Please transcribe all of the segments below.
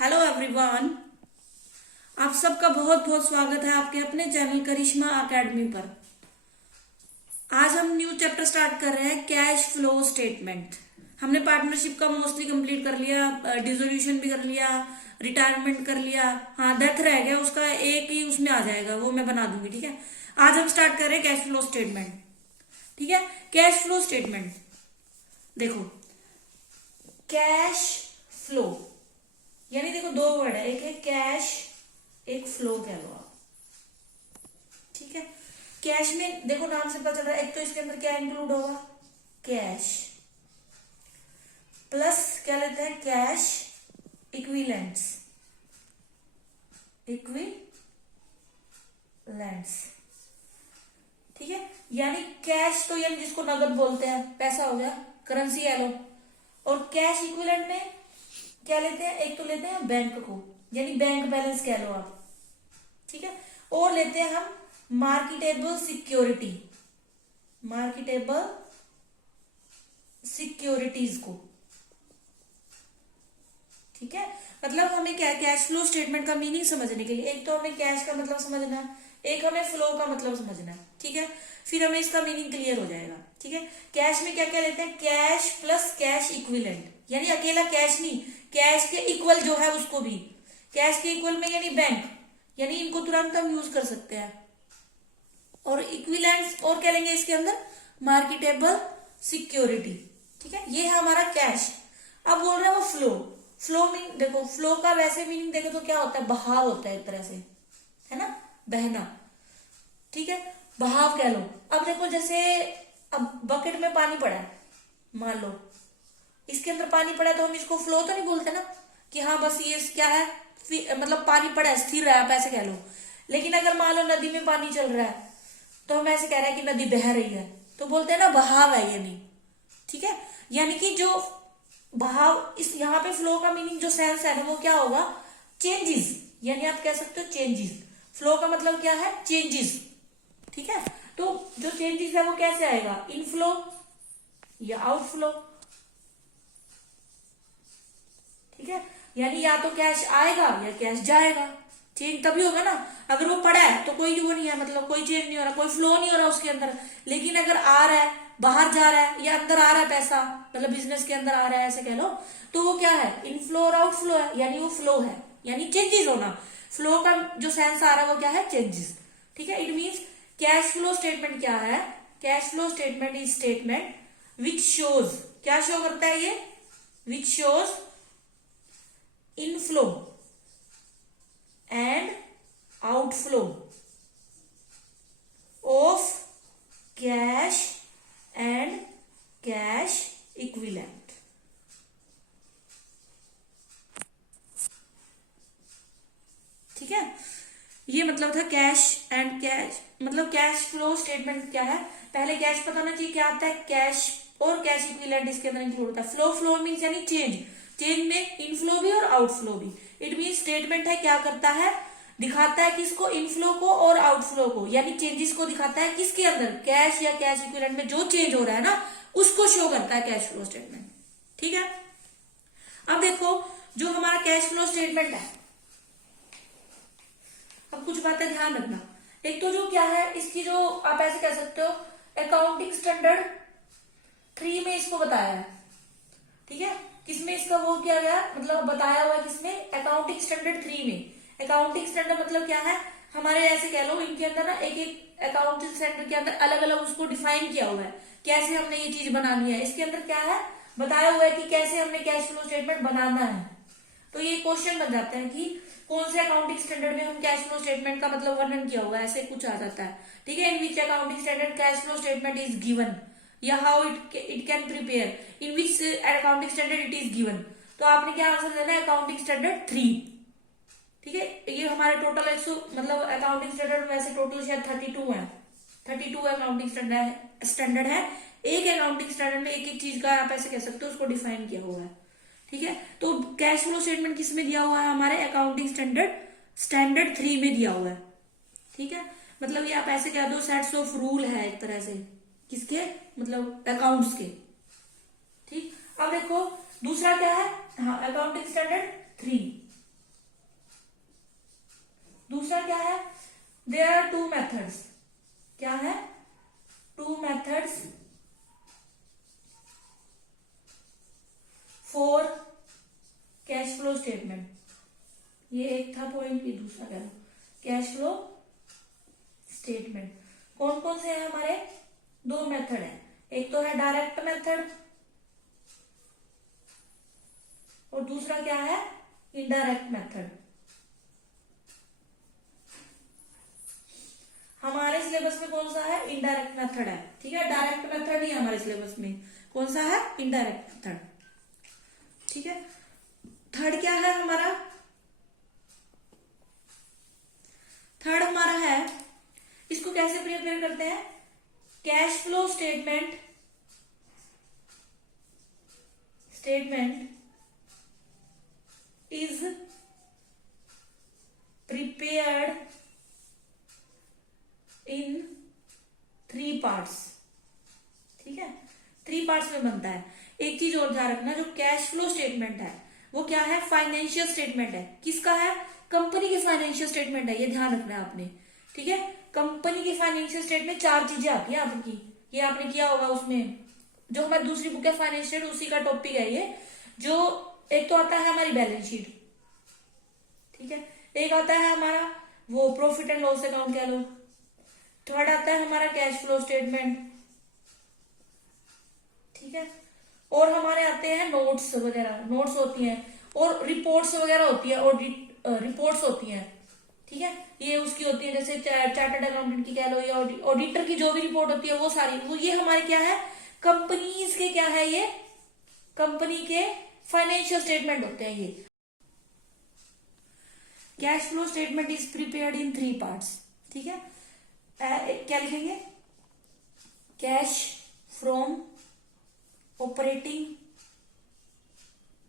Hello everyone. आप सबका बहुत बहुत स्वागत है आपके अपने चैनल करिश्मा एकेडमी पर। आज हम न्यू चैप्टर स्टार्ट कर रहे हैं, कैश फ्लो स्टेटमेंट। हमने पार्टनरशिप का मोस्टली कंप्लीट कर लिया, डिसोल्यूशन भी कर लिया, रिटायरमेंट कर लिया। हाँ, डेथ रह गया, उसका एक ही उसमें आ जाएगा, वो मैं बना दूंगी। ठीक है, आज हम स्टार्ट कर रहे हैं कैश फ्लो स्टेटमेंट। ठीक है, कैश फ्लो स्टेटमेंट देखो, कैश फ्लो यानी देखो दो वर्ड है, एक है कैश, एक फ्लो कह लो आप। ठीक है, कैश में देखो नाम से पता चल रहा है, एक तो इसके अंदर क्या इंक्लूड होगा, कैश, प्लस क्या लेते हैं, कैश इक्विवेलेंट्स। ठीक है, यानी कैश तो यानी जिसको नगद बोलते हैं, पैसा हो गया, करेंसी है लो। और कैश इक्विवेलेंट में क्या लेते हैं, एक तो लेते हैं बैंक को, यानी बैंक बैलेंस कह लो आप। ठीक है, और लेते हैं हम मार्केटेबल सिक्योरिटीज को। ठीक है, मतलब हमें क्या, कैश फ्लो स्टेटमेंट का मीनिंग समझने के लिए एक तो हमें कैश का मतलब समझना है, एक हमें फ्लो का मतलब समझना है। ठीक है, फिर हमें इसका मीनिंग क्लियर हो जाएगा। ठीक है, कैश में क्या क्या लेते हैं, कैश प्लस कैश इक्विवेलेंट, यानी अकेला कैश नहीं, कैश के इक्वल जो है उसको भी, कैश के इक्वल में यानी बैंक, यानी इनको तुरंत हम यूज कर सकते हैं। और इक्विवेलेंट्स और क्या लेंगे इसके अंदर, मार्केटेबल सिक्योरिटी। ठीक है, ये है हमारा कैश। अब बोल रहे हैं वो फ्लो मीन, देखो फ्लो का वैसे मीनिंग देखो तो क्या होता है, बहाव होता है एक तरह से, है ना, बहना। ठीक है, बहाव कह लो। अब देखो जैसे अब बकेट में पानी पड़ा है, मान लो इसके अंदर पानी पड़ा है, तो हम इसको फ्लो तो नहीं बोलते ना, कि हाँ बस ये क्या है, मतलब पानी पड़ा है, स्थिर रहा है, आप ऐसे कह लो। लेकिन अगर मान लो नदी में पानी चल रहा है, तो हम ऐसे कह रहे हैं कि नदी बह रही है, तो बोलते हैं ना बहाव है, यानी। ठीक है, यानी कि जो बहाव, इस यहाँ पे फ्लो का मीनिंग जो सेंस है ना, वो क्या होगा, चेंजेस, यानी आप कह सकते हो चेंजेस। फ्लो का मतलब क्या है, चेंजेस। ठीक है, तो जो चेंजेस है वो कैसे आएगा, इनफ्लो या आउटफ्लो। ठीक है, यानी या तो कैश आएगा या कैश जाएगा, चेंज तभी होगा ना। अगर वो पड़ा है तो कोई वो नहीं है, मतलब कोई चेंज नहीं हो रहा, कोई फ्लो नहीं हो रहा उसके अंदर। लेकिन अगर आ रहा है, बाहर जा रहा है, या अंदर आ रहा है पैसा, मतलब बिजनेस के अंदर आ रहा है ऐसे कह लो, तो वो क्या है, इनफ्लो और आउटफ्लो है, यानी वो फ्लो है, यानी चेंजेस होना। फ्लो का जो सेंस आ रहा है वो क्या है, चेंजेस। ठीक है, it means cash flow statement क्या है, cash flow statement is statement which shows, क्या शो करता है ये, which shows inflow and outflow of cash and cash equivalent. ठीक है, ये मतलब था कैश एंड कैश, मतलब कैश फ्लो स्टेटमेंट क्या है, पहले कैश पता होना चाहिए क्या आता है, कैश और कैश इक्विवेलेंट इसके अंदर इंक्लूड होता है। फ्लो मीन्स यानी चेंज में इनफ्लो भी और आउटफ्लो भी। इट मीन स्टेटमेंट है, क्या करता है, दिखाता है किसको, इनफ्लो को और आउटफ्लो को, यानी चेंजेस को दिखाता है किसके अंदर, कैश या कैश इक्विवेलेंट में जो चेंज हो रहा है ना, उसको शो करता है कैश फ्लो स्टेटमेंट। ठीक है, अब देखो जो हमारा कैश फ्लो स्टेटमेंट है, अब कुछ बातें ध्यान रखना। एक तो जो क्या है, इसकी जो आप ऐसे कह सकते हो, अकाउंटिंग स्टैंडर्ड 3 में इसको बताया है। ठीक है, किसमें इसका वो किया गया, मतलब बताया हुआ किसमें, अकाउंटिंग स्टैंडर्ड 3 में। अकाउंटिंग स्टैंडर्ड मतलब क्या है, हमारे ऐसे कह लो इनके अंदर ना एक एक अकाउंटिंग स्टैंडर्ड के अंदर अलग अलग उसको डिफाइन किया हुआ है, कैसे हमने ये चीज बनानी है। इसके अंदर क्या है, बताया हुआ है कि कैसे हमने कैश फ्लो स्टेटमेंट बनाना है। तो ये क्वेश्चन बन जाता है कि कौन से अकाउंटिंग स्टैंडर्ड में हम कैश फ्लो स्टेटमेंट का मतलब वर्णन किया हुआ है, ऐसे कुछ आ जाता है। ठीक है, in which accounting standard cash flow statement is given, या how it can prepare, in which accounting standard it is given. तो आपने क्या आंसर देना है, अकाउंटिंग स्टैंडर्ड 3। ठीक है, ये हमारे टोटल 100, मतलब अकाउंटिंग स्टैंडर्ड वैसे टोटल शायद 32 है, 32 अकाउंटिंग स्टैंडर्ड है। एक अकाउंटिंग स्टैंडर्ड में एक एक चीज का आप ऐसे कह सकते हो उसको डिफाइन किया हुआ है। ठीक है, तो कैश फ्लो स्टेटमेंट किस में दिया हुआ है, हमारे अकाउंटिंग स्टैंडर्ड 3 में दिया हुआ है। ठीक है, मतलब ये आप ऐसे कह दो सेट्स ऑफ रूल है एक तरह से, किसके, मतलब अकाउंट्स के। ठीक, अब देखो दूसरा क्या है, हाँ अकाउंटिंग स्टैंडर्ड 3। दूसरा क्या है, देयर आर टू मेथड्स, क्या है, two methods for cash flow statement. ये एक था पॉइंट, ये दूसरा कह लो, कैश फ्लो स्टेटमेंट। कौन कौन से हैं हमारे, दो मेथड है, एक तो है डायरेक्ट मेथड और दूसरा क्या है, इनडायरेक्ट मेथड। हमारे सिलेबस में कौन सा है, इनडायरेक्ट मेथड है, ठीक है, डायरेक्ट मेथड नहीं है हमारे सिलेबस में, कौन सा है, इनडायरेक्ट मेथड, ठीक है। थर्ड क्या है हमारा, थर्ड हमारा है, इसको कैसे प्रिपेयर करते हैं, cash flow statement is prepared in 3 parts, ठीक है, 3 पार्ट्स में बनता है। एक चीज और ध्यान रखना, जो कैश फ्लो स्टेटमेंट है वो क्या है, फाइनेंशियल स्टेटमेंट है, किसका है, कंपनी के फाइनेंशियल स्टेटमेंट है, ये ध्यान रखना है आपने, ठीक है। कंपनी की फाइनेंशियल स्टेटमेंट 4 चीजें आती है आपकी, ये आपने किया होगा उसमें, जो हमारी दूसरी बुक है फाइनेंशियल, उसी का टॉपिक है ये। जो एक तो आता है हमारी बैलेंस शीट, ठीक है, एक आता है हमारा वो प्रॉफिट एंड लॉस अकाउंट कह लो, थर्ड आता है हमारा कैश फ्लो स्टेटमेंट, ठीक है, और हमारे आते हैं नोट्स वगैरह, नोट्स होती हैं और रिपोर्ट्स वगैरह होती है, ऑडिट रिपोर्ट्स होती हैं, ठीक है, ये उसकी होती है, जैसे चार्टर्ड अकाउंटेंट की कह लो या ऑडिटर की जो भी रिपोर्ट होती है वो सारी, वो ये हमारे क्या है, कंपनीज के क्या है, ये कंपनी के फाइनेंशियल स्टेटमेंट होते हैं ये। Cash flow statement is prepared in 3 parts, ठीक है। क्या लिखेंगे, कैश फ्रॉम ऑपरेटिंग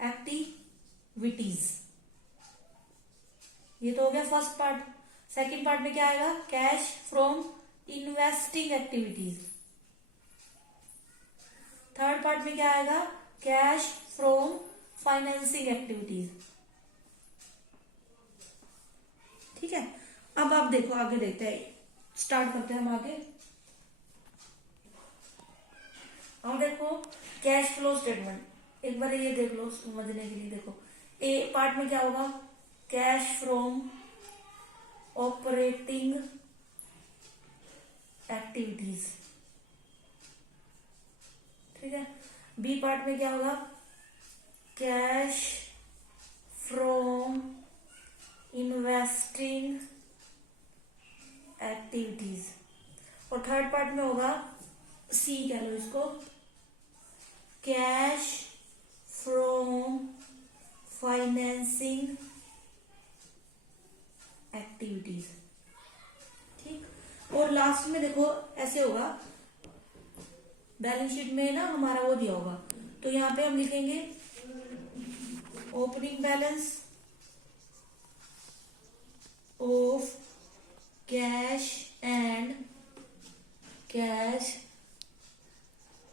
एक्टिविटीज, ये तो हो गया फर्स्ट पार्ट। सेकंड पार्ट में क्या आएगा, cash from investing activities. Third part में क्या आएगा, कैश फ्रॉम फाइनेंसिंग एक्टिविटीज, ठीक है। अब आप देखो, आगे देखते हैं, स्टार्ट करते हैं हम आगे। अब देखो कैश फ्लो स्टेटमेंट, एक बार ये देख लो समझने के लिए। देखो ए पार्ट में क्या होगा, कैश फ्रॉम ऑपरेटिंग एक्टिविटीज, ठीक है। बी पार्ट में क्या होगा, कैश फ्रॉम इन्वेस्टिंग एक्टिविटीज, और थर्ड पार्ट में होगा, सी कह लो इसको, कैश फ्रॉम फाइनेंसिंग एक्टिविटीज, ठीक। और लास्ट में देखो ऐसे होगा, बैलेंस शीट में ना हमारा वो दिया होगा, तो यहां पे हम लिखेंगे opening balance of cash and cash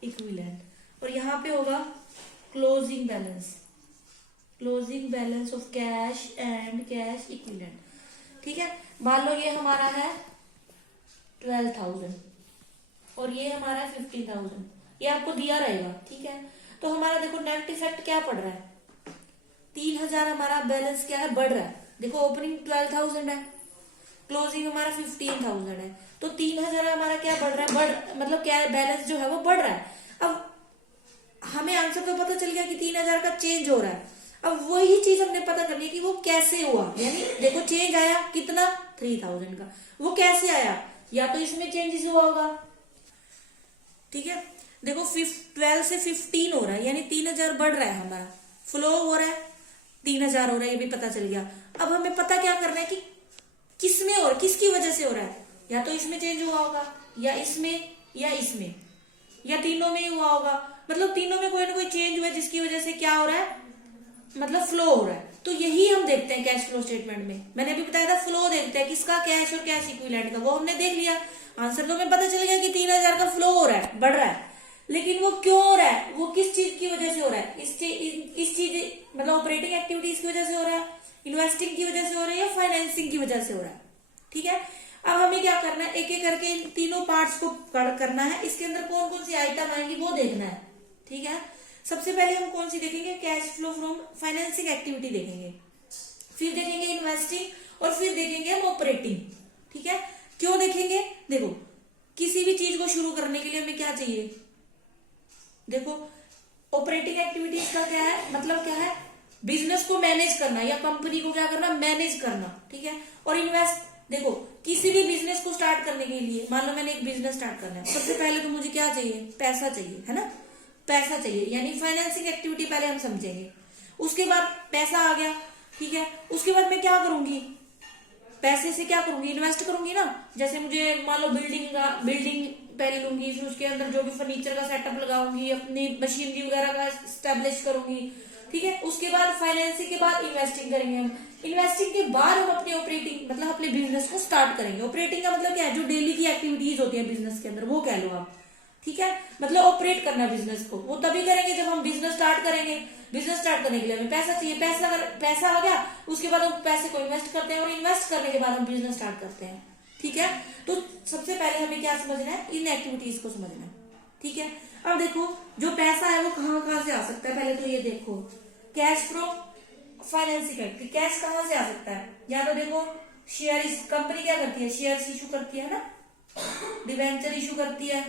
equivalent, और यहां पे होगा closing balance of cash and cash equivalent, ठीक है। मान लो ये हमारा है 12,000 और ये हमारा है 15,000, ये आपको दिया रहेगा, ठीक है। तो हमारा देखो नेट इफेक्ट क्या पड़ रहा है, 3,000 हमारा बैलेंस क्या है, बढ़ रहा है। देखो ओपनिंग 12,000 है, क्लोजिंग हमारा 15,000 है, तो 3,000 हमारा क्या बढ़ रहा है, मतलब क्या बैलेंस जो है वो बढ़ रहा है। अब हमें आंसर तो पता चल गया कि 3,000 का चेंज हो रहा है, अब वही चीज हमने पता करनी है कि वो कैसे हुआ, यानी देखो चेंज आया कितना, 3,000 का, वो कैसे आया, या तो इसमें चेंजेस हुआ होगा, ठीक है। देखो 12 से 15 हो रहा है, यानी 3,000 बढ़ रहा है, हमारा फ्लो हो रहा है, 3,000 हो रहा है, ये भी पता चल गया। अब हमें पता क्या करना है कि किसमें और किसकी वजह से हो रहा है, या तो इसमें चेंज हुआ होगा, या इसमें, या इसमें, या तीनों में ही हुआ होगा, मतलब तीनों में कोई ना कोई चेंज हुआ है जिसकी वजह से क्या हो रहा है, मतलब फ्लो हो रहा है। तो यही हम देखते हैं कैश फ्लो स्टेटमेंट में, मैंने अभी बताया था फ्लो देखते हैं किसका, कैश और कैश इक्विवेलेंट का, वो हमने देख लिया, आंसर तो हमें पता चल गया कि 3,000 का फ्लो हो रहा है, बढ़ रहा है, लेकिन वो क्यों हो रहा है, वो किस चीज की वजह से हो रहा है, इस चीज मतलब ऑपरेटिंग एक्टिविटीज की वजह से हो रहा है, इन्वेस्टिंग की वजह से हो रहा है या फाइनेंसिंग की वजह से हो रहा है। ठीक है, अब हमें क्या करना है, एक एक करके इन तीनों पार्ट्स को करना है। इसके अंदर कौन कौन सी आइटम आएंगी वो देखना है। ठीक है, सबसे पहले हम कौन सी देखेंगे, cash flow from financing activity देखेंगे, फिर देखेंगे इन्वेस्टिंग और फिर देखेंगे हम ऑपरेटिंग। ठीक है, क्यों देखेंगे, देखो किसी भी चीज को शुरू करने के लिए हमें क्या चाहिए, देखो ऑपरेटिंग एक्टिविटीज का क्या है, मतलब क्या है, बिजनेस को मैनेज करना या कंपनी को क्या करना, मैनेज करना। ठीक है, और इन्वेस्ट, देखो किसी भी बिजनेस को स्टार्ट करने के लिए, मान लो मैंने एक बिजनेस स्टार्ट करना है, सबसे पहले तो मुझे क्या चाहिए, पैसा चाहिए, है ना, पैसा चाहिए, यानी फाइनेंसिंग एक्टिविटी पहले हम समझेंगे। उसके बाद पैसा आ गया, ठीक है, उसके बाद मैं क्या करूंगी, पैसे से क्या करूंगी, इन्वेस्ट करूंगी ना। जैसे मुझे मान लो बिल्डिंग पहले लूंगी, फिर उसके अंदर जो भी फर्नीचर का सेटअप लगाऊंगी, अपनी मशीनरी वगैरह का स्टैब्लिश करूंगी। ठीक है, उसके बाद फाइनेंसिंग के बाद इन्वेस्टिंग करेंगे हम। इन्वेस्टिंग के बाद हम अपने ऑपरेटिंग मतलब अपने बिजनेस को स्टार्ट करेंगे। ऑपरेटिंग का मतलब क्या है, जो डेली की एक्टिविटीज होती है बिजनेस के अंदर, वो कह लो आप। ठीक है, मतलब ऑपरेट करना बिजनेस को, वो तभी करेंगे जब हम बिजनेस स्टार्ट करेंगे। बिजनेस स्टार्ट करने के लिए हमें पैसा चाहिए, पैसा आ गया, उसके बाद हम पैसे को इन्वेस्ट करते हैं और इन्वेस्ट करने के बाद हम बिजनेस स्टार्ट करते हैं। ठीक है, तो सबसे पहले हमें क्या समझना है, इन एक्टिविटीज को समझना है। ठीक है, अब देखो जो पैसा है वो कहाँ कहाँ से आ सकता है, पहले तो ये देखो cash from financing activity, cash कहाँ से आ सकता है, या तो देखो शेयर, कंपनी क्या करती है, शेयर इशू करती है ना, डिवेंचर इशू करती है।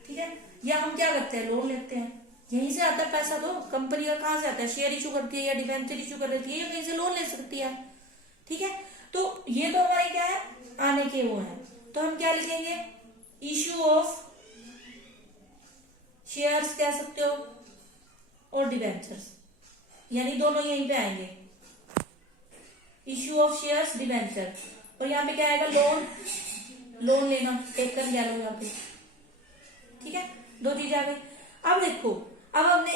ठीक है, या हम क्या करते हैं, लोन लेते हैं, यहीं से आता है पैसा। तो कंपनी का कहाँ से आता है, शेयर इशू करती है या डिवेंचर इशू कर लेती है या कहीं से लोन ले सकती है। ठीक है, तो ये तो हमारे क्या है, आने के वो है, तो हम क्या लिखेंगे, इशू ऑफ शेयर्स कह सकते हो और डिवेंचर्स, यानी दोनों यहीं पे आएंगे, इशू ऑफ शेयर्स डिवेंचर। और यहाँ पे क्या आएगा, लोन लेना, एक कर लिया लो यहाँ पे। ठीक है, दो चीजें आ गई। अब देखो, अब हमने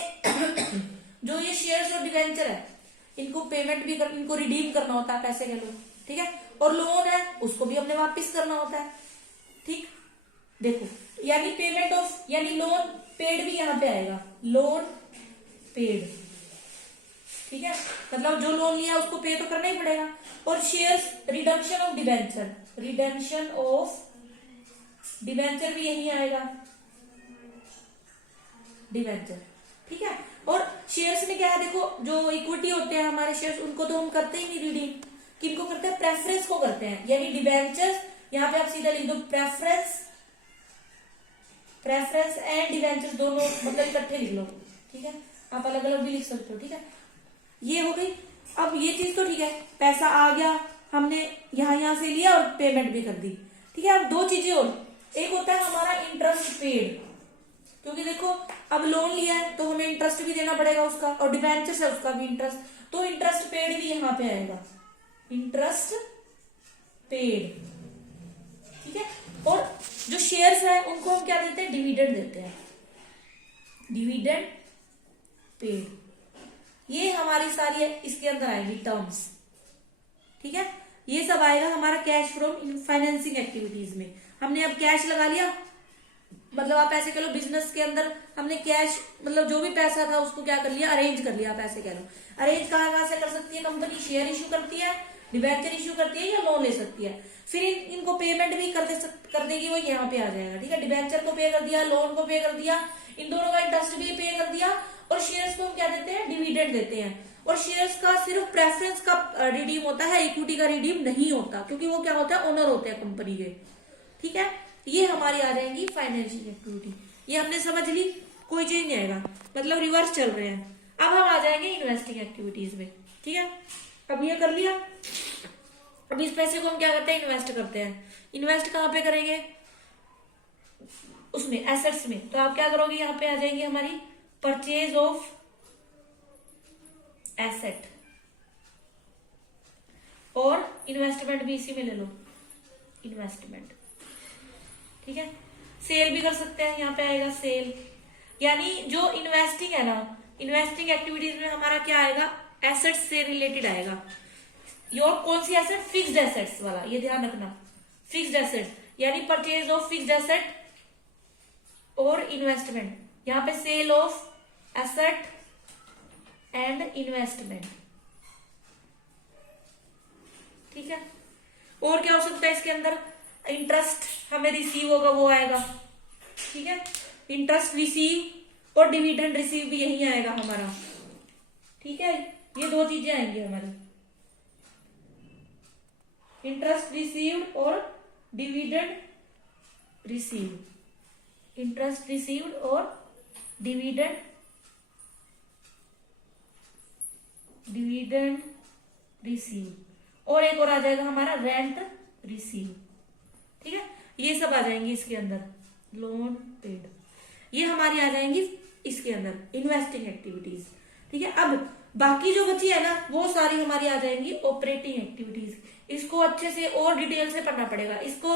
जो ये शेयर्स और डिवेंचर है, इनको पेमेंट भी इनको रिडीम करना होता है, पैसे के लो। ठीक है, और लोन है उसको भी हमने वापस करना होता है। ठीक, देखो यानी पेमेंट ऑफ, यानी लोन पेड भी यहाँ पे आएगा, लोन पेड। ठीक है, मतलब जो लोन लिया उसको पे तो करना ही पड़ेगा। और shares, redemption of debenture, redemption of debenture भी यही आएगा, डिवेंचर। ठीक है, और शेयर्स में क्या है, देखो जो इक्विटी होते हैं हमारे शेयर्स, उनको तो हम करते ही नहीं रिडीम, किनको करते हैं, प्रेफरेंस को करते हैं, यानी डिवेंचर्स, यहाँ पे आप सीधा लिख दो प्रेफरेंस एंड डिवेंचर्स, दोनों मतलब इकट्ठे लिख लो। ठीक है, आप अलग अलग भी लिख सकते हो। ठीक है, ये हो गई। अब ये चीज तो ठीक है, पैसा आ गया, हमने यहां से लिया और पेमेंट भी कर दी। ठीक है, अब दो चीजें और, एक होता है हमारा इंटरेस्ट पेड, क्योंकि देखो अब लोन लिया है तो हमें इंटरेस्ट भी देना पड़ेगा उसका, और डिवेंचर है उसका भी इंटरेस्ट, तो इंटरेस्ट पेड भी यहाँ पे आएगा, इंटरेस्ट पेड। ठीक है, और जो शेयर्स है उनको हम क्या देते हैं, डिविडेंड देते हैं, डिविडेंड पेड। ये हमारी सारी इसके अंदर आएगी टर्म्स। ठीक है, ये सब आएगा हमारा कैश फ्रॉम फाइनेंसिंग एक्टिविटीज में। हमने अब कैश लगा लिया, मतलब आप ऐसे कह लो बिजनेस के अंदर हमने कैश, मतलब जो भी पैसा था उसको क्या कर लिया, अरेंज कर लिया। आप ऐसे कह लो, अरेंज कहाँ से कर सकती है कंपनी, शेयर इशू करती है, डिवेंचर इशू करती है या लोन ले सकती है। फिर इनको पेमेंट भी कर देगी, वो यहाँ पे आ जाएगा। ठीक है, डिवेंचर को पे कर दिया, लोन को पे कर दिया, इन दोनों का इंटरेस्ट भी पे कर दिया, और शेयर्स को हम क्या देते हैं, डिविडेंड देते हैं। और शेयर्स का सिर्फ प्रेफरेंस का रिडीम होता है, इक्विटी का रिडीम नहीं होता, क्योंकि वो क्या होता है, ओनर होते हैं कंपनी के। ठीक है, ये हमारी आ जाएंगी फाइनेंशियल एक्टिविटी। ये हमने समझ ली, कोई चेंज नहीं आएगा, मतलब रिवर्स चल रहे हैं। अब हम आ जाएंगे इन्वेस्टिंग एक्टिविटीज में। ठीक है, अब ये कर लिया, अब इस पैसे को हम क्या करते हैं, इन्वेस्ट करते हैं। इन्वेस्ट कहाँ पे करेंगे, उसमें एसेट्स में। तो आप क्या करोगे, यहाँ पे आ जाएंगे हमारी परचेज ऑफ एसेट, और इन्वेस्टमेंट भी इसी में ले लो, इन्वेस्टमेंट। ठीक है, सेल भी कर सकते हैं, यहाँ पे आएगा सेल, यानी जो इन्वेस्टिंग है ना, इन्वेस्टिंग एक्टिविटीज में हमारा क्या आएगा, एसेट्स से रिलेटेड आएगा। और कौन सी एसेट, फिक्स्ड एसेट्स वाला, ये ध्यान रखना, फिक्स्ड एसेट्स, यानी परचेज ऑफ फिक्स्ड एसेट और इन्वेस्टमेंट। यहाँ पे sale of asset and investment. ठीक है, और क्या हो सकता है इसके अंदर, इंटरेस्ट हमें रिसीव होगा वो आएगा। ठीक है, इंटरेस्ट रिसीव और डिविडेंड रिसीव भी यही आएगा हमारा। ठीक है, ये दो चीजें आएंगी हमारी, इंटरेस्ट रिसीव्ड और डिविडेंड रिसीव्ड, इंटरेस्ट रिसीव्ड और डिविडेंड रिसीव्ड, और एक और आ जाएगा हमारा रेंट रिसीव। ठीक है, ये सब आ जाएंगे इसके अंदर, लोन पेड, ये हमारी आ जाएंगी इसके अंदर इन्वेस्टिंग एक्टिविटीज। ठीक है, अब बाकी जो बची है ना वो सारी हमारी आ जाएंगी ऑपरेटिंग एक्टिविटीज। इसको अच्छे से और डिटेल से पढ़ना पड़ेगा, इसको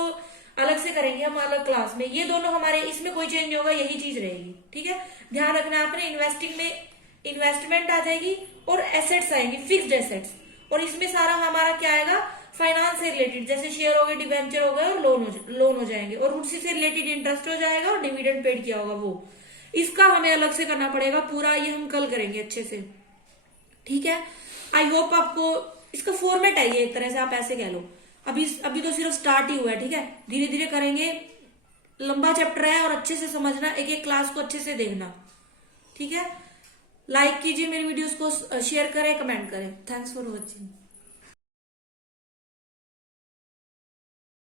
अलग से करेंगे हम अलग क्लास में। ये दोनों हमारे, इसमें कोई चेंज नहीं होगा, यही चीज रहेगी। ठीक है, ध्यान रखना आपने, इन्वेस्टिंग में इन्वेस्टमेंट आ जाएगी और एसेट्स आएंगी, फिक्स्ड एसेट्स, और इसमें सारा हमारा क्या आएगा, फाइनेंस से रिलेटेड, जैसे शेयर हो गए, डिबेंचर हो गए और लोन हो जाएंगे, और उसी से रिलेटेड इंटरेस्ट हो जाएगा और डिविडेंड पेड किया होगा वो। इसका हमें अलग से करना पड़ेगा पूरा, ये हम कल करेंगे अच्छे से। ठीक है, आई होप आपको इसका फॉर्मेट है ये, एक तरह से आप ऐसे कह लो। अभी तो सिर्फ स्टार्ट ही हुआ है। ठीक है, धीरे धीरे करेंगे, लंबा चैप्टर है और अच्छे से समझना, एक एक क्लास को अच्छे से देखना। ठीक है, लाइक कीजिए मेरी वीडियोस को, शेयर करें, कमेंट करें। Thanks for watching.